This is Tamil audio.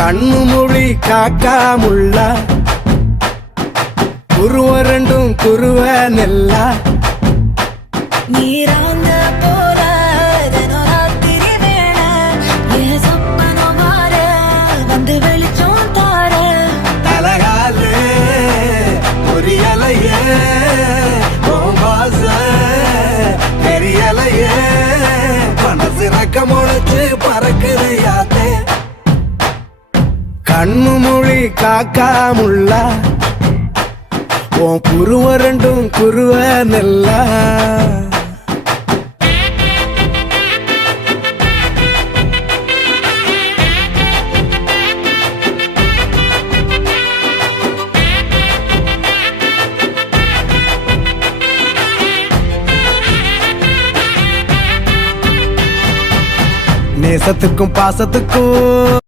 கண்ணு மொழி காக்காமுள்ள குருவ ரெண்டும் குருவ நெல்லா நீராங்க போல தினராத்திரி வேண என் சொப்பனம் மாற வந்து வெளிச்சம் தார தலகாலே பொரியலையே வாச பெரியலையே மனசு ரக்க முளைச்சு பறக்குது யாத்தே கண்ணு மொழி காக்காமுள்ள உன் குருவ ரெண்டும் குருவ நெல்லா நேசத்துக்கும் பாசத்துக்கும்